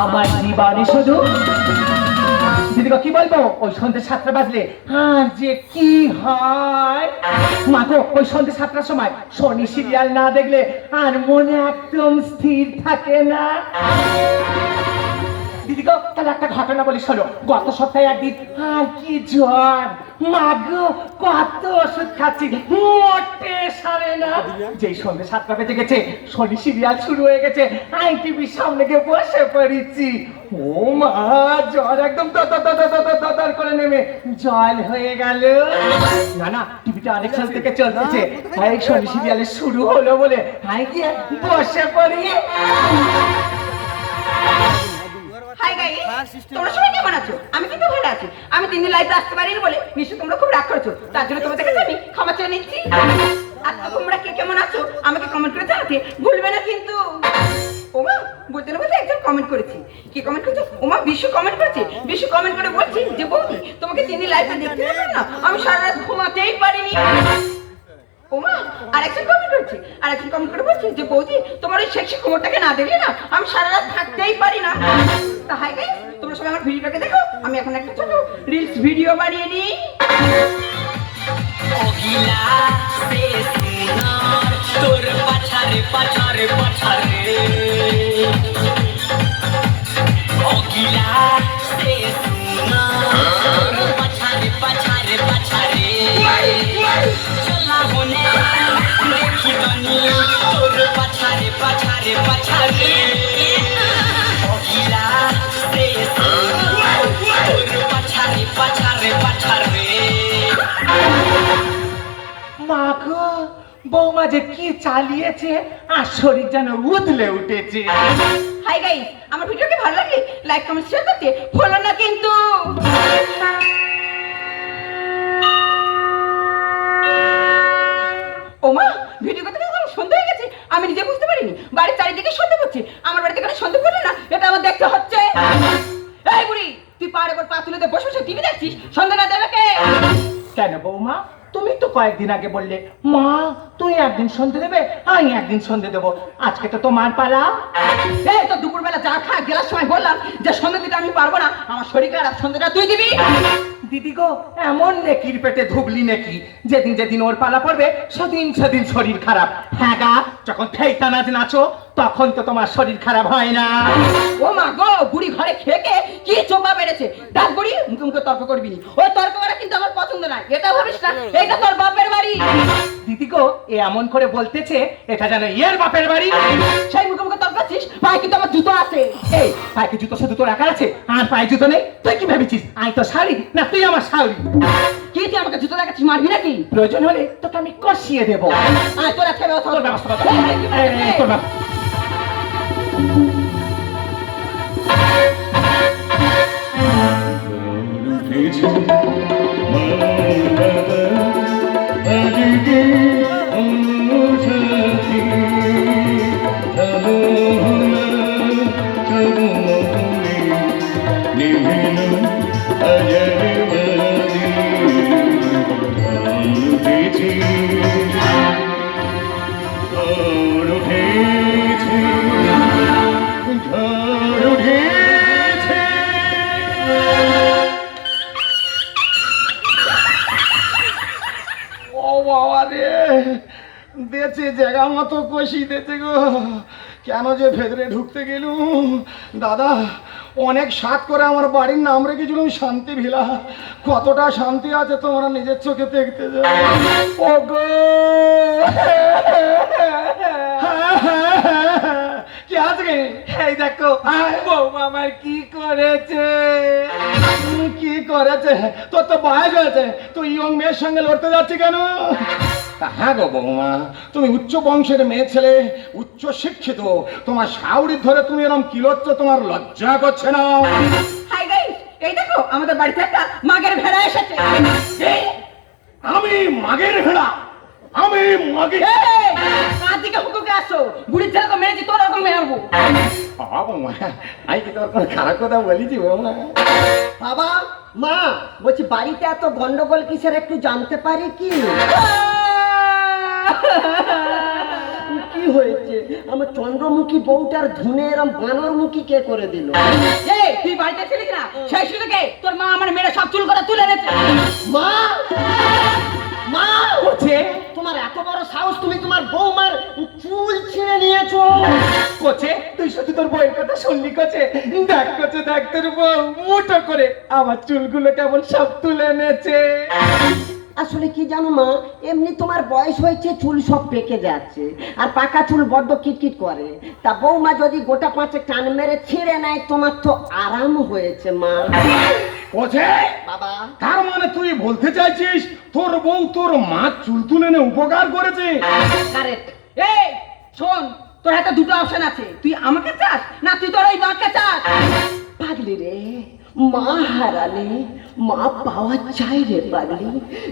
আমার জীবনে শুধু দিদিকে কি বলবো ওই সন্ধ্যে 7টা বাজলে আর যে কি হয় মা গো ওই সন্ধ্যে 7টার সময় শনি সিরিয়াল না দেখলে আর মনে একদম স্থির থাকে না দিদিগো তাহলে একটা ঘটনা বলি শোনো গত সপ্তাহে একদিন আর কি জ্বর মাগো কত ওষুধ খাচ্ছি মোটে সারে না যেই সন্ধ্যে 7টা বেজে গেছে শনি সিরিয়াল শুরু হয়ে গেছে আই টিভির সামনে গিয়ে বসে পড়েছি ও মা জ্বর একদম দর করে নেমে জল হয়ে গেল না না টিভিটা অনেক সাল থেকে চলতেছে এই শনি সিরিয়ালে শুরু হলো বলে আই গিয়ে বসে পড়ি হাই গাইস তোমরা সবাই কেমন আছো আমি কিন্তু ভালো আছি আমি 3 দিন লাইভে আসতে পারিনি বলে নিশ্চয়ই তোমরা খুব রাগ করেছো তার জন্য তোমাদের কাছে আমি ক্ষমা চেয়ে নিচ্ছি আর তোমরা কে কেমন আছো আমাকে কমেন্ট করে জানাতে ভুলবে না কিন্তু ওমা বলতে না বলতে একজন কমেন্ট করেছি কি কমেন্ট করেছে ওমা বিশু কমেন্ট করেছে বিশু কমেন্ট করে বলছি যে বৌদি তোমাকে 3 দিন লাইভে দেখতে পেলাম না আমি সারা রাত ঘুমাতেই পারিনি ওমা আরেকজন কমেন্ট করেছে আরেকজন কমেন্ট করে বলছে যে বৌদি তোমার ওই সেক্সি কোমরটাকে না দেখলে না আমি সারা রাত থাকতেই পারি না তা হাই গাইস তোমরা সবাই আমার ভিডিওটাকে দেখো আমি এখন একটা ছোট রিলস ভিডিও বানিয়ে নিই ওগিলা সে সুনার তোর পাছারে পাছারে পাছারে ওগিলা সে সুনার তোর পাছারে পাছারে পাছারে চলা হনে দেখি বানি তোর পাছারে পাছারে পাছারে ওগিলা সে সুনার তোর পাছারে পাছারে পাছারে মাগো বৌমা যে কি চালিয়েছে আর শরীর যেন উদলে উঠেছে হাই গাইস আমার ভিডিওকে ভালো লাগে লাইক কমেন্ট শেয়ার করতে ভুলো না কিন্তু ওমা ভিডিও করতে করতে সন্ধ্যা হয়ে গেছে আমি নিজে বুঝতে পারিনি বাড়ির চারিদিকে সন্ধ্যা পড়ছে আমার বাড়িতে কোনো সন্ধ্যা পড়লো না এটা আমার দেখতে হচ্ছে এই বুড়ি তুই পাড়ে পর পা তুলে বসে বসে টিভি দেখছিস সন্ধ্যা না দেবে কে কেন বৌমা তুমি তো কয়েকদিন আগে বললে মা তুই একদিন সন্ধে দেবে আমি একদিন সন্ধে দেবো আজকে তো তোমার পালা এই তো দুপুরবেলা চা খা গেলার সময় বললাম যে সন্ধ্যা দিতে আমি পারবো না আমার শরীর খারাপ সন্ধ্যাটা তুই দিবি দিদি গো এমন নেকির পেটে ধুবলি নাকি যেদিন যেদিন ওর পালা পড়বে সেদিন সেদিন শরীর খারাপ হ্যাঁ গা যখন ফেইটা নাচ নাচো তখন তো তোমার শরীর খারাপ হয় না ও মা গো বুড়ি ঘরে খেয়ে কি চোপা বেড়েছে ডাক বুড়ি মুখে মুখে তর্ক করবি নি ওই তর্ক করা কিন্তু আমার পছন্দ না এটা ভাবিস না এটা তোর বাপের বাড়ি দিদি গো এ এমন করে বলতেছে এটা যেন এর বাপের বাড়ি সেই মুখে মুখে তর্ক করছিস পায়ে কিন্তু আমার জুতো আছে এই পায়ে কি জুতো শুধু তোর রাখার আছে আর পায়ে জুতো নেই তুই কি ভেবেছিস আই তো শাড়ি না তুই আমার শাড়ি কি তুই আমাকে জুতো দেখাচ্ছিস মারবি নাকি প্রয়োজন হলে তোকে আমি কষিয়ে দেবো আর তোর আজকে তোর ব্যবস্থা কর। তোর ব্যবস্থা দেছে জায়গা মতো কষি দেছে গো কেন যে ভেতরে ঢুকতে গেলুম দাদা অনেক সাত করে আমার বাড়ির নাম রেখেছিলাম শান্তি ভিলা কতটা শান্তি আছে তোমরা নিজের চোখে দেখতে যাও ও গো কি আজকে এই দেখো বৌমা আমার কি করেছে কি করেছে তোর তো বয়স হয়েছে তুই ইয়ং মেয়ের সঙ্গে লড়তে যাচ্ছি কেন হ্যাঁ গো বৌমা তুমি উচ্চ বংশের মেয়ে ছেলে উচ্চ শিক্ষিত তোমার শাউরি ধরে তুমি এরকম কি লড়ছো তোমার লজ্জা করছে না হাই গাইস এই দেখো আমাদের বাড়িতে একটা মাগের ভেড়া এসেছে আমি মাগের ভেড়া আমি মাগের আজকে হুকুকে আসো বুড়ির ছেলেকে মেরেছি তোর ওরকম মেরবো বৌমা আই কি তোর কোনো খারাপ কথা বলেছি বৌমা বাবা মা বলছি বাড়িতে এত গন্ডগোল কিসের একটু জানতে পারি কি কি হয়েছে? আমার চন্দ্রমুখী বউটার ধুনে এরম বানরমুখী কে করে দিল? এই তুই বাড়িতে ছিলিস না সেই সুযোগে তোর মা আমার মেয়ের সব চুল করে তুলে এনেছে। মা, মা, কোচে তোমার এত বড় সাহস, তুমি তোমার বৌমার চুল ছিঁড়ে নিয়েছো? কোচে তুই শুধু তোর বইয়ের কথা শুনলি কোচে? দেখ কোচে দেখ তোর বউ মুঠো করে আমার চুলগুলো কেমন সব তুলে এনেছে। আসলে কি জানো মা, এমনি তোমার বয়স হয়েছে, চুল সব পেকে যাচ্ছে, আর পাকা চুল বড্ড কিটকিট করে। তা বৌমা যদি গোটা পাঁচে টান মেরে ছিঁড়ে নেয়, তোমার তো আরাম হয়েছে মা। কোচে, বাবা, তার মানে তুই বলতে চাইছিস তোর বউ তোর মা চুল তুলে এনে উপকার করেছে? কারেক্ট। এই শোন, তোর হাতে দুটো অপশন আছে, তুই আমাকে চাস না তুই তোর ওই মাকে চাস। পাগলি রে, মা হারালে মা পাওয়া চাই রে পাগলি,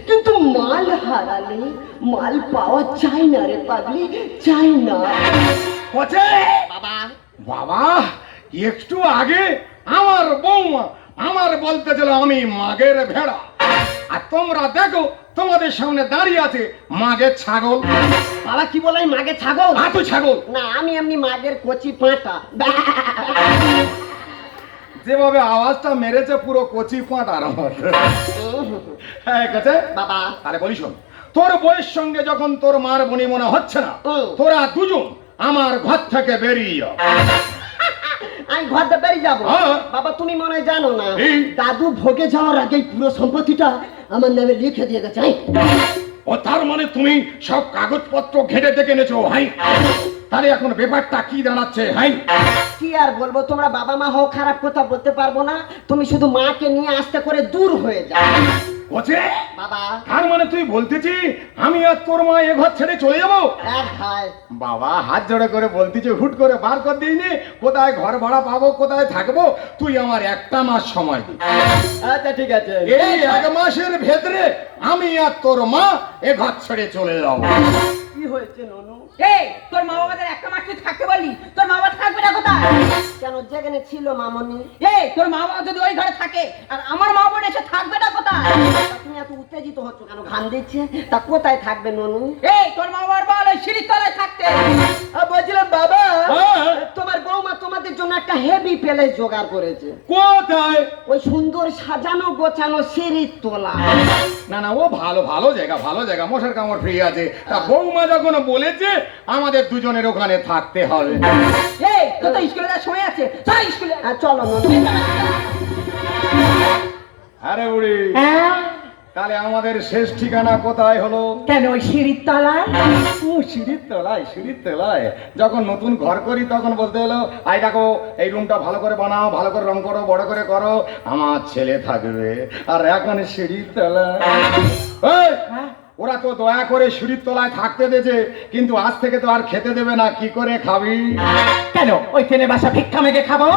কিন্তু মাল হারালে মাল পাওয়া চাই না রে পাগলি, চাই না। কোচে, বাবা, বাবা, একটু আগে আমার বৌমা আমার বলতেছিল আমি মাগের ভেড়া, আর তোমরা দেখো তোমাদের সামনে দাঁড়িয়ে আছে মাগের ছাগল। বাবা কি বলাই মাগে ছাগল? তুই ছাগল না, আমি এমনি মাগের কচি পাঁটা। যেভাবে আওয়াজটা মেরেছে পুরো কচি পাঁটার মতো। হ্যাঁ কোচে, বাবা, তাহলে বলি শোন, তোর বইয়ের সঙ্গে যখন তোর মার বনি মনে হচ্ছে না, হুম। তোরা দুজন আমার ঘর থেকে বেরিয়ে যা। আমি ঘর দিয়ে বেরিয়ে যাবো? হ্যাঁ। বাবা তুমি মনে হয় জানো না, এই। দাদু ভোগে যাওয়ার আগে পুরো সম্পত্তিটা আমার নামে লিখে দিয়ে গেছে। ও তার মানে তুমি সব কাগজপত্র ঘেটে দেখে এনেছো? হাই, তাহলে এখন ব্যাপারটা কি দাঁড়াচ্ছে? হাই, কি আর বলবো, তোমরা বাবা মা হও, খারাপ কথা বলতে পারবো না, তুমি শুধু মাকে নিয়ে আস্তে করে দূর হয়ে যাও। কোচে, বাবা, তার মানে তুই বলতেছি আমি আর তোর মা এ ঘর ছেড়ে চলে যাবো? এক ভাই, বাবা হাত জোড়ে করে বলতেছি, হুট করে বার করে দিইনি, কোথায় ঘর ভাড়া পাবো, কোথায় থাকবো, তুই আমার একটা মাস সময় দি। আচ্ছা ঠিক আছে। এই এক মাসের ভেতরে আমি আর তোর মা এ ঘর ছেড়ে চলে যাবো। কি হয়েছে ননু? এই তোর মা বাবাদের একটা মাস তুই থাকতে বললি, তোর মা বাবা থাকবে না কোথায়? কেন, যেখানে ছিল মামনি? এই তোর মা বাবা যদি ওই ঘরে থাকে আর আমার মা বোন এসে থাকবে না কোথায়? তা তুমি এত উত্তেজিত হচ্ছ কেন? ঘাম দিচ্ছে, তা কোথায় থাকবে ননু? এই তোর মা বাবার বল ওই সিঁড়ির তলায় থাকতে। বলছিলাম বাবা, হ্যাঁ। তোমার বৌমা তোমাদের জন্য একটা হেভি প্যালেস জোগাড় করেছে, কোথায়? ওই সুন্দর সাজানো গোছানো সিঁড়ির তোলা। না না, ও ভালো ভালো জায়গা, ভালো জায়গা, মশার কামড় ফ্রি আছে। তা বৌমা যখন বলেছে আমাদের দুজনের ওখানে থাকতে হবে। এই তোর তো স্কুলে যাওয়ার সময় আছে, চল স্কুলে। চলো ননু। আরে বুড়ি, হ্যাঁ? তাহলে আমাদের শেষ ঠিকানা কোথায় হলো? কেন ওই সিঁড়ির তলায়? ও সিঁড়ির তলায়, সিঁড়ির তলায়। যখন নতুন ঘর করি তখন বলতে হলো, আই দেখো এই রুমটা ভালো করে বানাও, ভালো করে রং করো, বড় করে করো, আমার ছেলে থাকবে। আর এখন সিঁড়ির তলায়। এই, হ্যাঁ? ওরা তো দয়া করে সিঁড়ির তলায় থাকতে দিয়েছে, কিন্তু আজ থেকে তো আর খেতে দেবে না, কি করে খাবি? কেন ওই ট্রেনে বাসা ভিক্ষা মেঘে খাবো?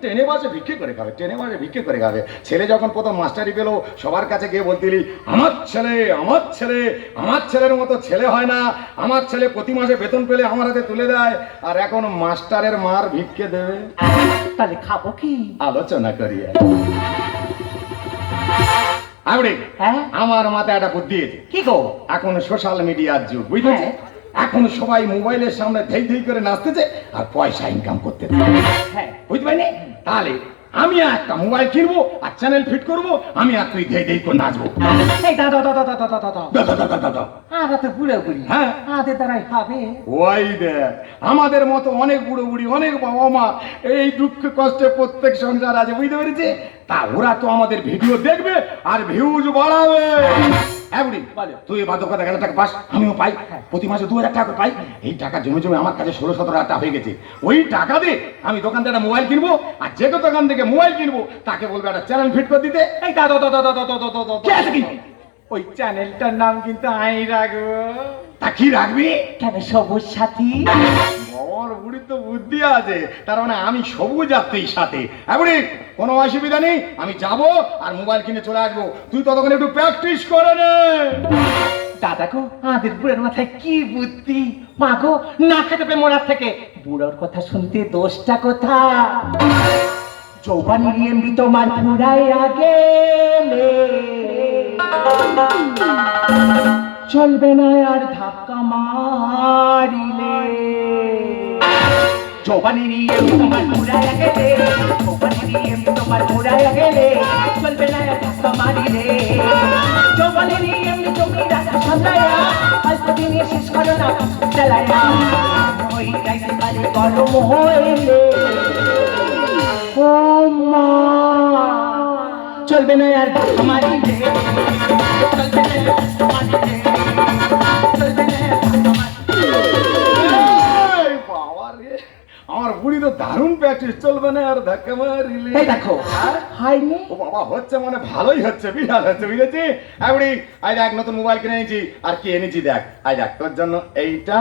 ট্রেনে বাসে ভিক্ষে করে খাবে, ট্রেনে বাসে ভিক্ষে করে খাবে। ছেলে যখন প্রথম মাস্টারি পেলো, সবার কাছে গিয়ে বলতিলি, আমার ছেলে, আমার ছেলে, আমার ছেলের মতো ছেলে হয় না, আমার ছেলে প্রতি মাসে বেতন পেলে আমার হাতে তুলে দেয়, আর এখন মাস্টারের মার ভিক্ষে দেবে। তাহলে খাবো কি? আলোচনা করি। আমরে, হ্যাঁ? আমার মাথায় একটা বুদ্ধি আছে। কি গো? এখন সোশ্যাল মিডিয়ার যুগ, বুঝলেন? হ্যাঁ। এখন সবাই মোবাইলের সামনে ধেই ধেই করে নাচতেছে আর পয়সা ইনকাম করতেছে। হ্যাঁ। বুঝতে পারিনি? তাহলে আমি একটা মোবাইল কিনবো আর চ্যানেল ফিট করবো, আমি আর তুই ধেই ধেই করে নাচবো। এই দাদা দাদা দাদা দাদা দাদা, দাদা, দাদা, দাদা। আমরা তো বুড়ো বুড়ি, হ্যাঁ। আমাদের দ্বারাই হবে? ওই দেখ, আমাদের মতো অনেক বুড়ো বুড়ি, অনেক বাবা মা এই দুঃখ কষ্টে প্রত্যেক সংসার আছে, বুঝতে পেরেছি? তা ওরা তো আমাদের ভিডিও দেখবে আর ভিউজ বাড়াবে। হ্যাঁ বুড়ি, তুই বাধ্যকতা 1,000 টাকা পাস, আমিও পাই, প্রতি মাসে 2,000 টাকা করে পাই। এই টাকা জমে জমে আমার কাছে 16-17 টাকা হয়ে গেছে। ওই টাকা দিয়ে আমি দোকান থেকে একটা মোবাইল কিনবো, আর যে দোকান থেকে মোবাইল কিনবো তাকে বলবো একটা চ্যানেল ফিট করে দিতে। এই দাদা দাদা দাদা দাদা দাদা, কি আছে কি? ওই চ্যানেলটার নাম কিন্তু আই রাখবো। তা কি রাখবি? কেন সবুজ সাথী? আমার বুড়ি তো বুদ্ধি আছে, তার মানে আমি সবুজ যাত্রীর সাথে। বুড়ি, কোনো অসুবিধা নেই, আমি যাব আর মোবাইল কিনে চলে আসবো, তুই ততক্ষণ একটু প্র্যাকটিস করে নে। দাদা গো, আমাদের বুড়োর মাথায় কি বুদ্ধি! মা গো, না খেতে পেয়ে মরার থেকে বুড়োর কথা শুনতে দোষটা কোথা? যৌবানি এমনি তোমার ফুরাইয়া গেলে চলবে না আর ধাক্কা মারিলে। যৌবনেরই এমনি তোমার ঘুরাইয়া গেলে, যৌবনেরই এমনি তোমার ঘুরাইয়া গেলে, চলবে না আর ধাক্কা মারিলে। যৌবনেরই এমনি তুমি রাখা সামলাইয়া, অল্প দিনে শেষ করো না চালাইয়া। ওই গাইতে পারে গরম হইলে, ও মা চলবে না আর ধাক্কা মারিলে, চলবে না আর ধাক্কা মারিলে, চলবে না আর ধাক্কা মারিলে। এই বাবা রে, আমার বুড়ি তো দারুণ প্র্যাকটিস, চলবে না আর ধাক্কা মারিলে। এই দেখো হাইনি ও বাবা, হচ্ছে মানে ভালোই হচ্ছে, বিশাল হচ্ছে, বুঝেছি? বুড়ি আই দেখ, নতুন মোবাইল কিনে এনেছি। আর কি এনেছি দেখ, আই দেখ, তোর জন্য এইটা,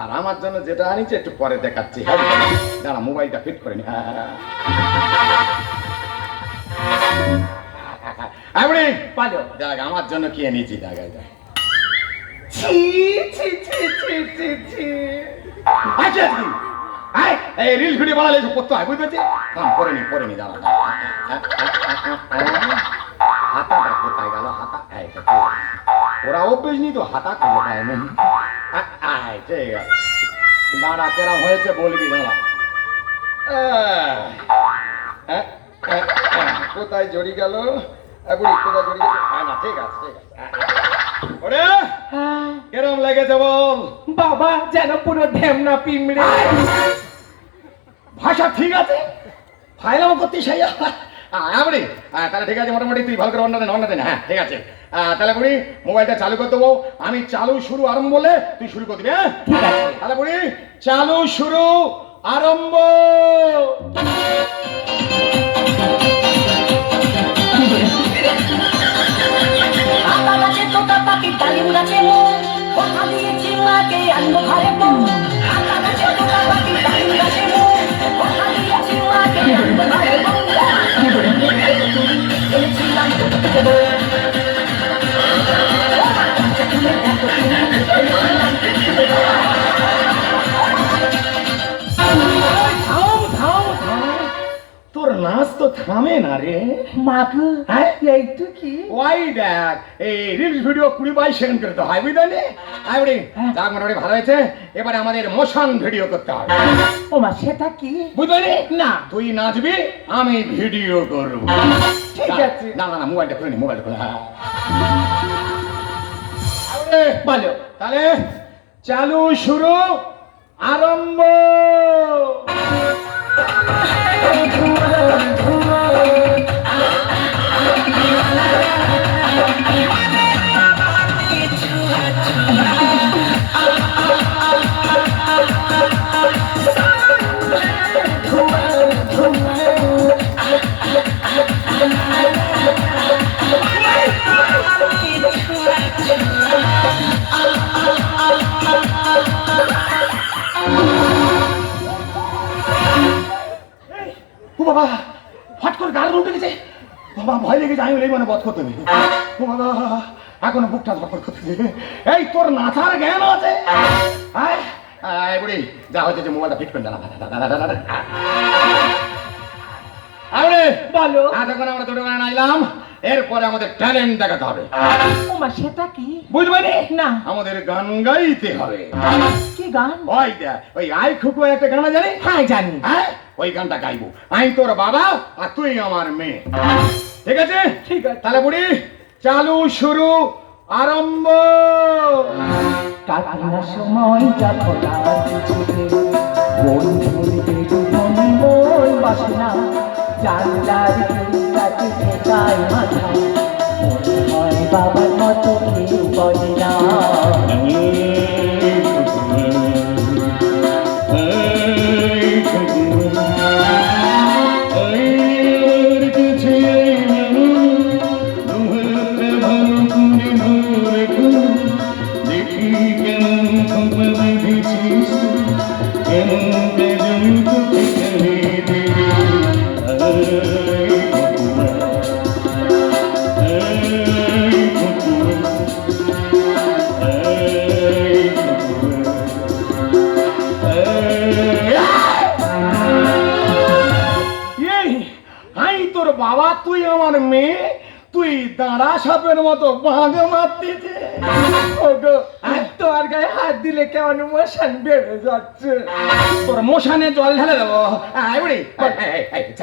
আর আমার জন্য যেটা আনিছি একটু পরে দেখাচ্ছি। হ্যাঁ দাঁড়া, মোবাইলটা ফিট করে নি। বুড়ি বলো। দেখ আমার জন্য কি এনেছি, দেখ দেখ। ছি ছি ছি ছি ছি ছি। আচ্ছা কি আয়, এই রিল ভিডিও বানালে এসব করতে হয়, বুঝতে পারছিস? পরে নি দাঁড়া। হাতাটা কোথায় গেল? হাতা ওরা অভ্যেস নি তো, হাতা খুঁজে পায় না। ঠিক আছে, দাঁড়া, কেরম হয়েছে বলবি, দাঁড়া। কোথায় জড়ি গেল? বুড়ি কোথায় জড়ি গেল? না, ঠিক আছে ঠিক আছে। ওরে কেরম লেগেছে বল? বাবা যেন পুরো ঢেমনা পিমড়ে। ভাষা ঠিক আছে, ফাইলাম করতে সেই বুড়ি। তাহলে ঠিক আছে, মোটামুটি তুই ভালো করে অন্য দেন। হ্যাঁ ঠিক আছে, তাহলে বুড়ি মোবাইলটা চালু করে দেবো আমি। চালু শুরু আরম্ভ বলে তুই শুরু করে দিবি। হ্যাঁ ঠিক আছে। তাহলে বুড়ি চালু শুরু আরম্ভ। আতা গাছে তোতা পাখি, ডালিম গাছে মোর, কথা দিয়েছি মাকে আনবো ঘরে বউ। আতা গাছে তোতা পাখি, ডালিম গাছে মোর, কথা দিয়েছি মাকে আনবো ঘরে বউ। এনেছিলাম তোকে বউ। তোর নাচ তো থামে না রে। মাগো হ্যাঁ? এইটু কি? ওই দেখ, এই রিলস ভিডিও 20-22 সেকেন্ড করে তো হয়, বুঝলি? বুড়ি যাক, মোটামুটি ভালো হয়েছে। এবারে আমাদের মোশন ভিডিও করতে হবে। ও মা সেটা কি? বুঝলি? না। তুই নাচবি, আমি ভিডিও করবো। ঠিক আছে। না না না, মোবাইলটা খুলে নি, মোবাইলটা খুলে। হ্যাঁ বলো। তাহলে চালু শুরু আরম্ভ। ও বাবা, হট করে গাড়ি উঠে গেছে। বাবা ভয় লেগেছে, আমি মানে বধ করতে নেই। ও বাবা, এখনো বুকটা ধরপড় করতেছে। এই তোর নাচার জ্ঞান আছে? হ্যাঁ বুড়ি যা হচ্ছে, মোবাইলটা ফিট করে দাঁড়া। বলো। এতক্ষণ আমরা দুটো গান নাচলাম, এরপরে আমাদের ট্যালেন্ট দেখাতে হবে। ও মা সেটা কি? বুঝবে না। আমাদের গান গাইতে হবে। কি গান? ওই দেখ, ওই আই খুকু একটা গান জানি। হ্যাঁ জানি। হ্যাঁ ওই গানটা গাইবো। আমি তোর বাবা আর তুই আমার মেয়ে, ঠিক আছে? ঠিক আছে। তাহলে বুড়ি চালু শুরু আরম্ভ। কাকিনা সময় যখন ছুটে বন্ধুদের মনে মন বাসনা, জানলার কাছে ঠেকায় মাথা, মনে হয় বাবার মতো কেউ বলে না। বাবা তুই আমার মেয়ে, তুই দাঁড়া সাপের মতো বাঁধে মারতেছে। ওগো তোর গায়ে হাত দিলে কেমন মোশন বেড়ে যাচ্ছে। তোর মশানে জল ঢেলে দেবো। এই বুড়ি,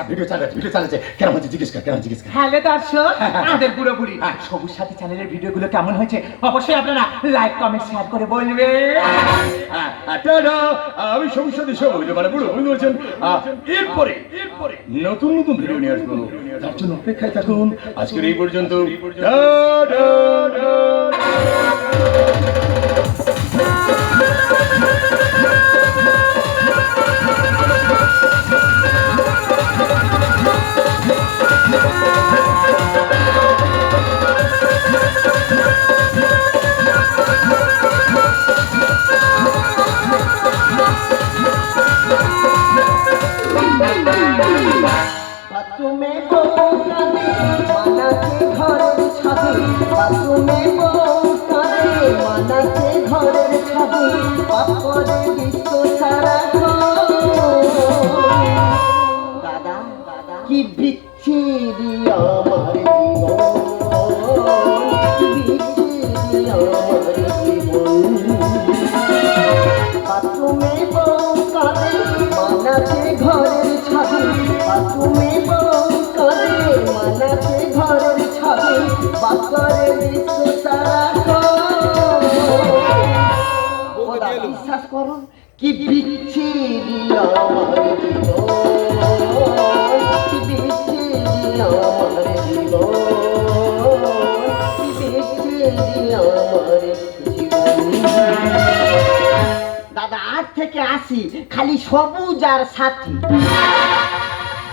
ভিডিও চালাচ্ছে কেন হচ্ছে জিজ্ঞেস কর, কেন জিজ্ঞেস কর। হ্যালো দর্শক, আমাদের পুরোপুরি সবুজ সাথী চ্যানেলের ভিডিওগুলো কেমন হয়েছে অবশ্যই আপনারা লাইক কমেন্ট শেয়ার করে বলবেন। টাটা, আমি সমস্যা দিয়ে সব হইতে পারে বুড়ো বুঝতে পারছেন। এরপরে নতুন নতুন ভিডিও নিয়ে আসবো, তার জন্য অপেক্ষায় থাকুন। আজকের এই পর্যন্ত। টাটা। বাথরুমে বউ কাঁদে, মানাতে ঘরের ছাদে। বাথরুমে বউ কাঁদে, মানাতে ঘরের ছাদে। বাপরে বিশ্ব সারা দাদা কি বিচ্ছিরি আমার জীবন, কি বিচ্ছিরি আমার জীবন। বাথরুমে বউ কাঁদে, মানাতে ঘরের ছাদে। বাথরুমে বউ কাঁদে, মানাতে ঘরের ছাদে। বাপরে বিশ্ব সারা বিশ্বাস করো কি বিচ্ছিরি আমার জীবন, কি বিচ্ছিরি আমার জীবন, কি বিচ্ছিরি আমার জীবন। দাদা 8 থেকে 80 খালি সবুজ আর সাথী।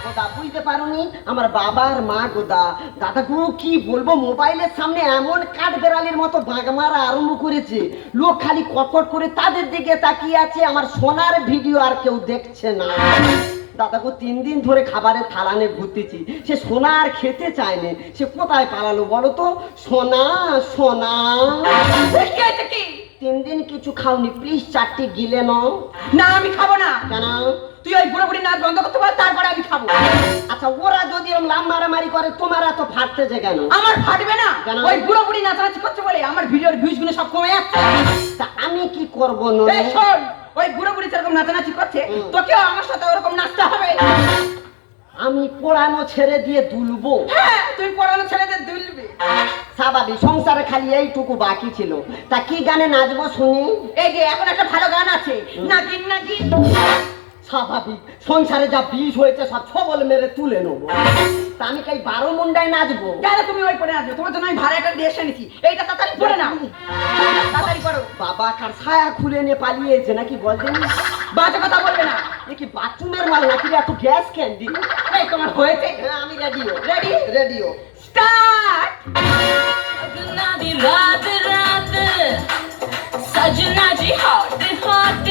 গোদা বুঝতে পারোনি আমার বাবার মা গোদা। দাদা গো কি বলবো, মোবাইলের সামনে এমন কাঠ বেড়ালির মতো বাঁক মারা আরম্ভ করেছে, লোক খালি কটকট করে তাদের দিকে তাকিয়ে আছে। আমার সোনার ভিডিও আর কেউ দেখছে না। দাদা গো 3 দিন ধরে খাবারের থালানে ঘুরতেছি, সে সোনা আর খেতে চায়নি। সে কোথায় পালালো বলো তো? সোনা সোনা, কি হয়েছে কি? 3 দিন কিছু খাওনি, প্লিজ 4টি গিলে নাও। না আমি খাবো না। কেন? তুই ওই বুড়ো বুড়ি নাচ বন্ধ করতে বল, তারপরে আমি খাবো। আচ্ছা ওরা যদি এরকম লাম মারামারি করে তোমার এত ফাটতেছে কেন? আমার ফাটবে না। কেন? ওই বুড়ো বুড়ি নাচানাচি করছে বলে আমার ভিডিওর ভিউজ গুলো সব কমে যাচ্ছে। তা আমি কি করবো? এই শোন, ওই বুড়ো বুড়ি যেরকম নাচানাচি করছে তোকেও আমার সাথে ওরকম নাচতে হবে। আমি পড়ানো ছেড়ে দিয়ে দুলবো? হ্যাঁ তুই পড়ানো ছেলেদের দুলবি। স্বাভাবিক, সংসারে খালি এইটুকু বাকি ছিল। তা কি গানে নাচবো শুনি? এই যে এখন একটা ভালো গান আছে, নাগিন নাগিন। স্বাভাবিক, সংসারে যা বিষ হয়েছে সব ছবল মেরে তুলে নেবো। তা আমি কি 12 মুন্ডায় নাচবো? কেন তুমি ওই পরে আসবে? তোমার জন্য আমি ভাড়া একটা দিয়ে এসে নিছি। এইটা তাড়াতাড়ি পড়ে না, তাড়াতাড়ি করো। বাবা কার ছায়া খুলে নিয়ে পালিয়েছে নাকি বলতেন? বাজে কথা বলবে না। এ কি বাথরুমের মাল নাকি? এত গ্যাস ক্যান্ডি? এই তোমার হয়েছে? হ্যাঁ আমি রেডিও। রেডি? Radio start. सजना दी रात रात सजना जी हॉट हॉट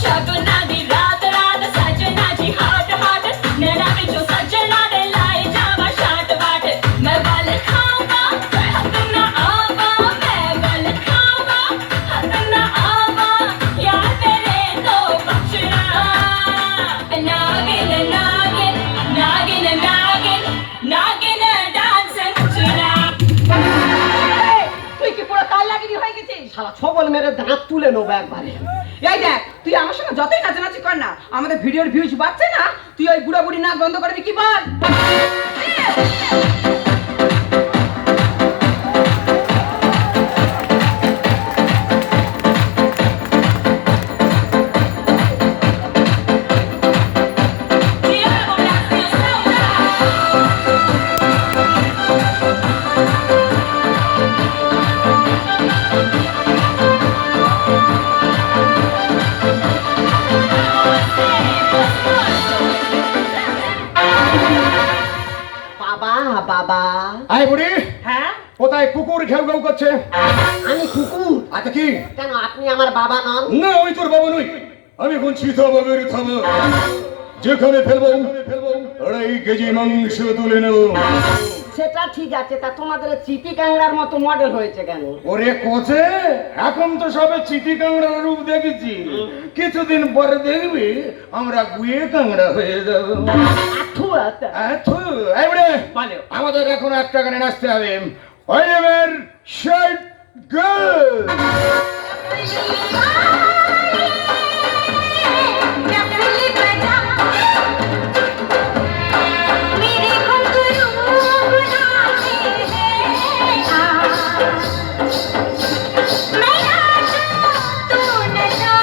शगना दी रात रात सजना जी हॉट हॉट नैना बिचो सजना दे लाई जावा शाट बाट मैं बल खाऊंगा हद ना आवा मैं बल खाऊंगा हद ना आवा यार तेरे तो बख्शना नागिन नागिन नागिन नागिन नागिन डांस चुना তুই কি পুরো তাল লাগিয়ে হয়ে গেছিস? শালা ছবল মেরে দাঁত তুলে নেবো একবারে। এই দেখ, তুই আমার সঙ্গে যতই নাচানাচি কর না, আমাদের ভিডিওর ভিউজ বাড়ছে না। তুই ওই বুড়া বুড়ি নাচ বন্ধ করবি কি বল? Diego Gracias Laura বাবা বাবা, আয় বুড়ি, হ্যাঁ কোথায় কুকুর ঘেউ ঘেউ করছে? আমি কুকুর? আচ্ছা কি? কেন আপনি আমার বাবা নন? না ওই তোর বাবা নই, আমি এখন সীতাবাবের থামা। যেখানে ফেলবো 2.5 কেজি মাংস তুলে নেব। সেটা ঠিক আছে, তা তোমাদের চিটি কাংড়ার মতো মডেল হয়েছে কেন? ওরে কোচে, এখন তো সবে চিটি কাংড়ার রূপ দেখেছি, কিছুদিন পরে দেখবি আমরা গুয়ে কাংড়া হয়ে যাবো। আঠু আতা। আমাদের এখন একটা গানে নাচতে হবে। ওই শার্ট গুড। मेरे घुंघरू गुलाबी है मैं नाचूं तू नचा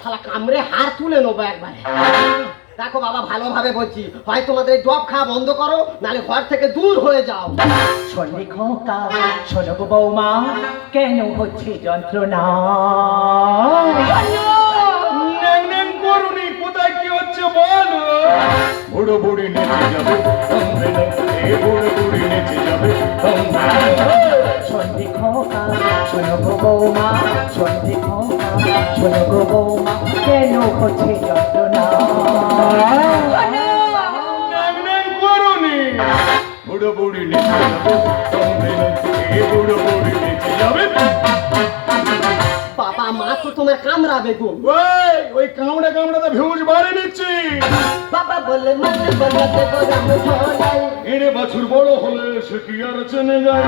শালা কামড়ে হাড় তুলে নেবো একবারে। দেখো বাবা, ভালোভাবে বলছি, হয় তোমাদের জব খাওয়া বন্ধ করো, নাহলে ঘর থেকে দূর হয়ে যাও। শোনে খোকা, শোনো গো বৌমা, কেন হচ্ছে যন্ত্রণা? ন্যাং ন্যাং করুনি, কোথায় কি হচ্ছে বলো? বুড়ো বুড়ি নেচে যাবে তম্বে না, এ বুড়ো বুড়ি নেচে যাবে তম্বে না। শোনে খোকা, শোনো গো বৌমা, শোনে খোকা, শোনো গো বৌমা, কেন হচ্ছে যন্ত্রণা? ন্যাং ন্যাং করুনি, বুড়ো বুড়ি নেচে যাবে তম্বে না, এ বুড়ো বুড়ি নেচে যাবে। বাবা মা তো তোমার কামড়াবে গো। ওই কামড়ে কামড়াতে ভিউজ বাড়ি নিচ্ছি। বাবা বলে মনে বলতে গোরাম ধলাই, এড়ে বাছুর বড় হলে সে কি আর চেনে যায়?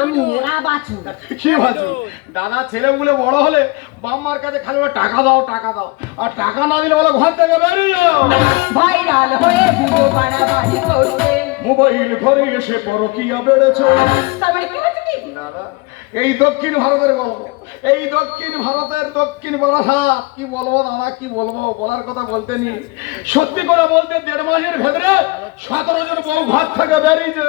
আমি এরা বাছু। কি বাছুর? দাদা ছেলেগুলো বড় হলে বাম্মার কাছে খালি বলে, টাকা দাও টাকা দাও, আর টাকা না দিলে বলে ঘর থেকে বেরিয়ে যাও। ভাইরাল হয়ে বুড়ো বাড়াবাড়ি করছে। মোবাইল ঘরে এসে পরকিয়া বেড়েছে। তার মানে কি হচ্ছে কি? দাদা, এই দক্ষিণ ভারতের গল্প, এই দক্ষিণ ভারতের দক্ষিণ বারাসাত। কি বলবো দাদা, কি বলবো, বলার কথা বলতে নি। সত্যি করে বলতে 1.5 মাসের ভেতরে 17 জন বউ ঘর থেকে বেরিয়েছে।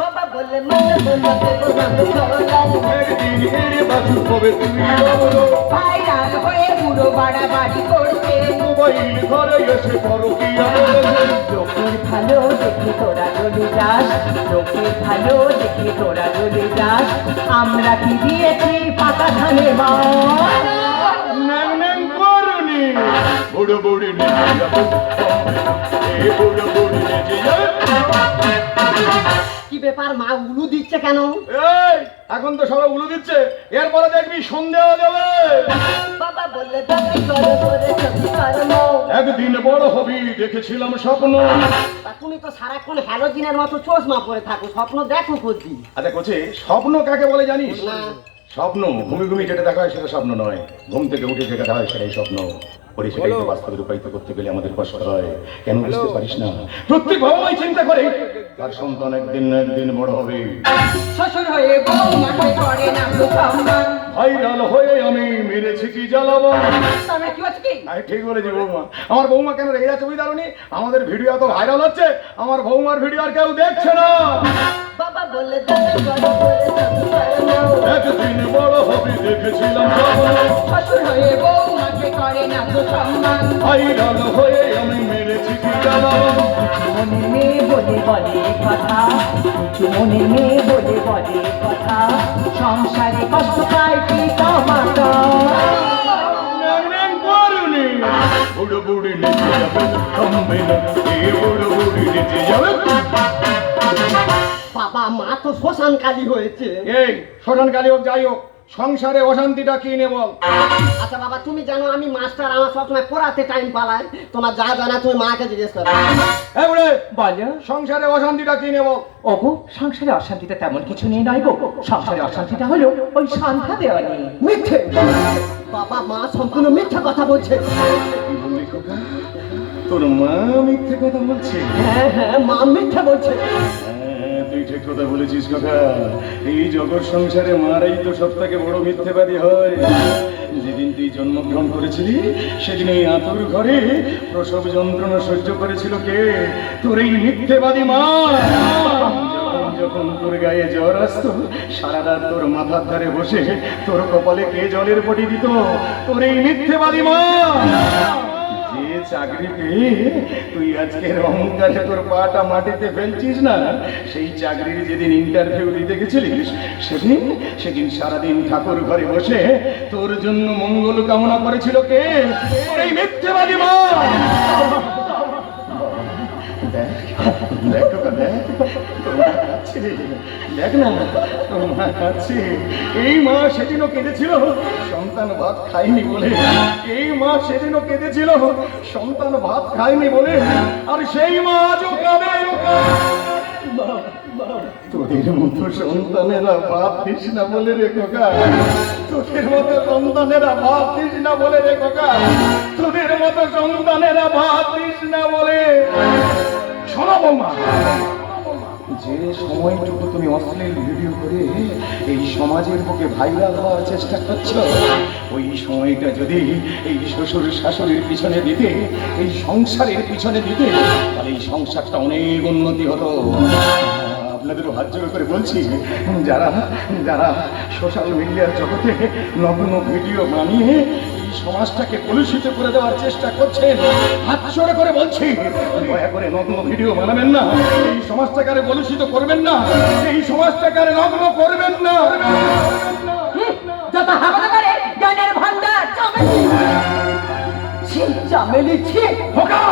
বাবা বলে মনে বলতে গোরাম ধলাই, একদিন এড়ে বাছুর কবে তুমি বলো, ভাইরাল হয়ে বুড়ো বাড়াবাড়ি করছে। মোবাইল ঘরে এসে পরকিয়া বেড়েছে। লোকের ভালো দেখে তোরা চলে যাস, লোকের ভালো দেখে তোরা চলে যাস, আমরা কি দিয়েছি পাকা ধানে বাস? ন্যাং ন্যাং করুনি, বুড়ো বুড়ি নেচে যাবে এ বুড়ো বুড়ি নেচে যাবে। কি ব্যাপার মা উলু দিচ্ছে কেন? এই এখন তো সবাই উলু দিচ্ছে, এরপরে দেখবি সন্দেহ যাবে। বাবা বলে দাবি করে করে সবই কর্ম। একদিন বড় হবি দেখেছিলাম স্বপ্ন। তা তুমি তো সারাক্ষণ হ্যালোজিনের মতো চশমা পরে থাকো, স্বপ্ন দেখো কোথায়? আচ্ছা কোচে, স্বপ্ন কাকে বলে জানিস? না। স্বপ্ন ঘুমি ঘুমি যেটা দেখা হয় সেটা স্বপ্ন নয়, ঘুম থেকে উঠে যেটা দেখা হয় সেটাই স্বপ্ন। পরিচয় বাস্তবে রূপায়িত করতে গেলে আমাদের কষ্ট হয়, কেন বুঝতে পারিস না? প্রত্যেক বাবা-মাই চিন্তা করে তার সন্তান একদিন না একদিন বড় হবে। শ্বশুর হয়ে বউ মাকে করে না তো সম্মান। ভাইরাল হয়ে আমি মেরেছি কি জ্বালাবো। তার মানে কি হচ্ছে কি? ঠিক বলেছি বৌমা। আমার বৌমা কেন রেগে যাচ্ছে বুঝতে পারোনি? আমাদের ভিডিও এত ভাইরাল হচ্ছে, আমার বৌমার ভিডিও আর কেউ দেখছে না। বাবা বলে দাবি করে করে সবই কর্ম। একদিন বড় হবি দেখেছিলাম স্বপ্ন। শ্বশুর হয়ে বউ মাকে করে না তো সম্মান। ভাইরাল হয়ে আমি মেরেছি কি জ্বালাবো। মনে মেয়ে বলে বলে কথা, কিছু মনে মেয়ে বলে বলে কথা, সংসারে কষ্ট পায় পিতা মাতা। ন্যাং ন্যাং করুনি, বুড়ো বুড়ি নেচে যাবে থামবে না, এ বুড়ো বুড়ি নেচে যাবে। বাবা মা তো শ্মশান কালী হয়েছে। এই শোষণ কালী হোক যাই হোক, সংসারে অশান্তিটা কি নে বল? আচ্ছা বাবা, তুমি জানো আমি মাস্টার, আমার সবসময় পড়াতে টাইম পালাই। তোমার যা জানা তুমি মাকে জিজ্ঞেস করো। এই বুড়ে, বলো সংসারে অশান্তিটা কি নে বল? ওগো, সংসারে অশান্তিটা তেমন কিছু নিয়ে নয় গো, সংসারে অশান্তিটা হলো ওই সন্ধ্যা দেওয়া নিয়ে। মিথ্যে। বাবা মা সম্পূর্ণ মিথ্যা কথা বলছে। কি বললি খোকা? তোর মা মিথ্যে কথা বলছে? হ্যাঁ হ্যাঁ, মা মিথ্যা বলছে। হ্যাঁ, তুই ঠিক কথা বলেছিস খোকা। এই জগৎ সংসারে মারাই তো সব থেকে বড় মিথ্যেবাদী হয়। যেদিন তুই জন্মগ্রহণ করেছিলি সেদিন এই আতুর ঘরে প্রসব যন্ত্রণা সহ্য করেছিল কে? তোর এই মিথ্যেবাদী মা। যখন তোর গায়ে জ্বর আসতো, সারা রাত তোর মাথার ধারে বসে তোর কপালে কে জলের পটি দিত? তোর এই মিথ্যেবাদী মা। যে চাকরি পেয়ে তুই আজকের অহংকারে তোর পাটা মাটিতে ফেলছিস না, সেই চাকরির যেদিন ইন্টারভিউ দিতে গেছিলিস সেদিন সারাদিন ঠাকুর ঘরে বসে তোর জন্য মঙ্গল কামনা করেছিল কে? তোর এই মিথ্যেবাদী মা। দেখ দেখ খোকা, দেখ তোর মা কাঁদছে রে। দেখ না তোর মা কাঁদছে। এই মা সেদিনও কেঁদেছিল সন্তান ভাত খায়নি বলে। এই মা সেদিনও কেঁদেছিল সন্তান ভাত খায়নি বলে। আর সেই মা আজও কাঁদে। তোদের মতো সন্তানেরা ভাত দিস না বলে রে খোকা। তোদের মতো সন্তানেরা ভাত দিস না বলে রে খোকা। তোদের মতো সন্তানেরা ভাত দিস না বলে। শোনো বৌমা, যে সময়টুকু তুমি অশ্লীল ভিডিও করে এই সমাজের বুকে ভাইরাল হওয়ার চেষ্টা করছো, ওই সময়টা যদি এই শ্বশুর শাশুড়ির পিছনে দিতে, এই সংসারের পিছনে দিতে, তাহলে এই সংসারটা অনেক উন্নতি হতো। আপনাদেরও হাত জোড় করে বলছি, যারা যারা সোশ্যাল মিডিয়ার জগতে নগ্ন ভিডিও বানিয়ে এই সমাজটাকে কলুষিত করে দেওয়ার চেষ্টা করছেন, হাত জোড় করে বলছি, দয়া করে নগ্ন ভিডিও বানাবেন না, এই সমাজটাকে আর কলুষিত করবেন না, এই সমাজটাকে আর নগ্ন করবেন না। যত হাবাতে পারে জ্ঞানের ভান্ডার চামেলি ছি। খোকা!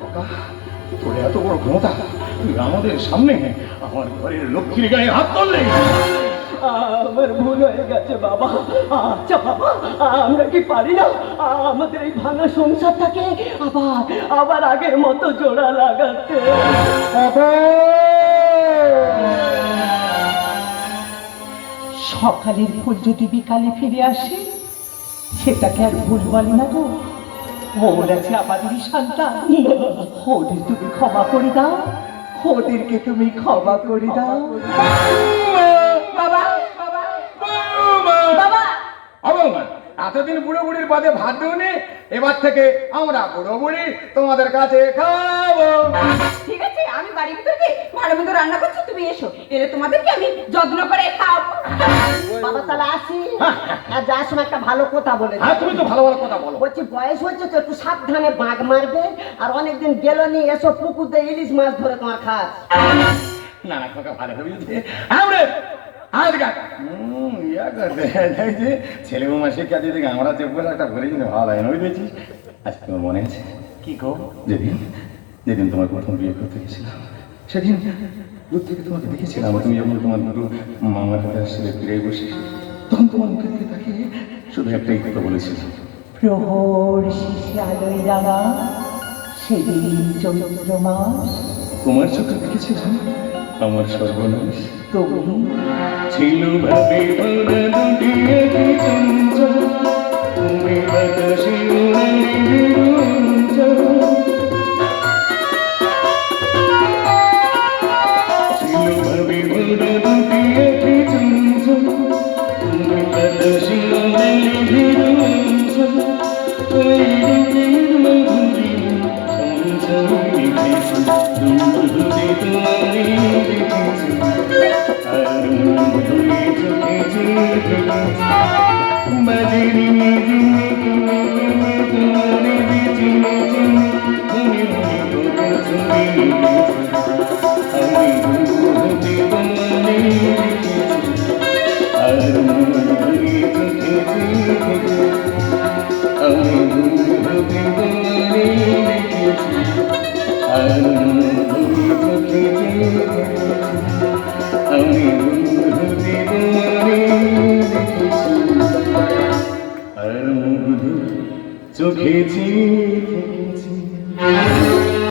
খোকা, তোর এত বড় ক্ষমতা, তুই আমাদের সামনে আমার ঘরের লক্ষ্মীর গায়ে হাত তুললি। আমার ভুল হয়ে গেছে বাবা। আচ্ছা বাবা, আমরা কি পারি না আমাদের এই ভাঙা সংসারটাকে আবার আবার আগের মতো জোড়া লাগাতে? সকালের ফুল যদি বিকালে ফিরে আসে, সেটাকে আর ভুল বলে না গো। ওরা যে আমাদেরই সন্তান, ওদের তুমি ক্ষমা করে দাও, ওদেরকে তুমি ক্ষমা করে দাও। বাবা বাবা এতদিন বুড়ো বুড়ির বাদে ভাত দেওনি, এবার থেকে আমরা বুড়ো বুড়ি তোমাদের কাছে খাবো। ঠিক আছে, আমি বাড়ির ভিতরে ভালো মন্দ রান্না করছি, তুমি এসো, এলে তোমাদেরকে আমি যত্ন করে খাওয়াবো। বাবা তাহলে আসি। আর যার সময় একটা ভালো কথা বলে হ্যাঁ, তুমি তো ভালো ভালো কথা বলো। বলছি বয়স হচ্ছে তো একটু সাবধানে বাঘ মারবে। আর অনেকদিন গেল নি, এসো পুকুরতে ইলিশ মাছ ধরে তোমার খাস। না না খোকা, ভালো হয়েছে। আমরা ছেলে বৌমা শিক্ষা দিয়ে দিকে আমরা যে বলে একটা বলে কিন্তু ভালো হয় না, বুঝেছিস? আচ্ছা, তোমার মনে আছে কি গো? যেদিন যেদিন তোমার প্রথম বিয়ে করতে গেছিলাম, সেদিন দূর থেকে তোমাকে দেখেছিলাম, তুমি যখন তোমার দুটো মামার হাতে আসলে ফিরে বসে, তখন তোমার মুখের দিকে তাকিয়ে শুধু একটাই কথা বলেছিল, প্রহর শেষে আলোয় রাঙা সেদিন চৈত্র মাস, তোমার চোখে দেখেছিলাম আমার সর্বনাশ। তবু ছিল ভাবে ভরা দুটি আঁখি চঞ্চল, তুমি বাতাসে উড়ালে বিরঞ্চল। ছিল ভাবে ভরা দুটি আঁখি চঞ্চল, তুমি বাতাসে উড়ালে বিরঞ্চল। ওই রূপের মাধুরী চঞ্চল লিখেছি, দূর হতে তোমারে দেখেছি। আর মধুরে চোখে চেয়ে বাজেরি তোমারে বেঁচে বেঁচে মনে মনে কত ছবি আমি দূর হতে তোমারে দেখেছি। আর মধুরে চোখে চেয়ে আমি দূর হতে তোমারে দেখেছি। আর মধুরে চোখে চেয়ে আমি দূর হতে তোমারে দেখেছি। আর মধুর চোখে চেয়ে